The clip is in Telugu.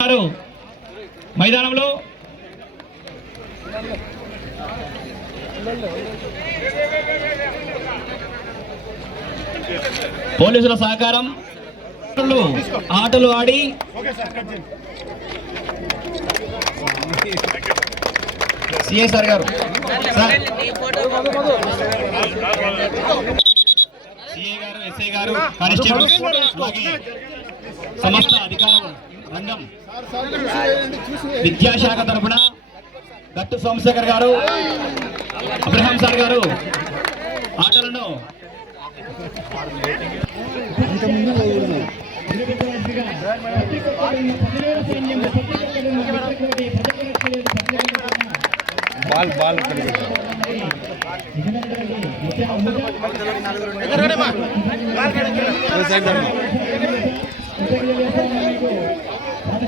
గారు మైదానంలో పోలీసుల సహకారం ఆటలు ఆడి సిఎస్ఆర్ గారు సార్. సిఏ గారు ఎస్ఐ గారు కానిస్టేబుల్ సమస్త అధికారం రంగం. విద్యాశాఖ తరఫున గట్టు సోమశేఖర్ గారు అబ్రహాం సార్ గారు ఆటలను బాల్ బాల్ సైడ్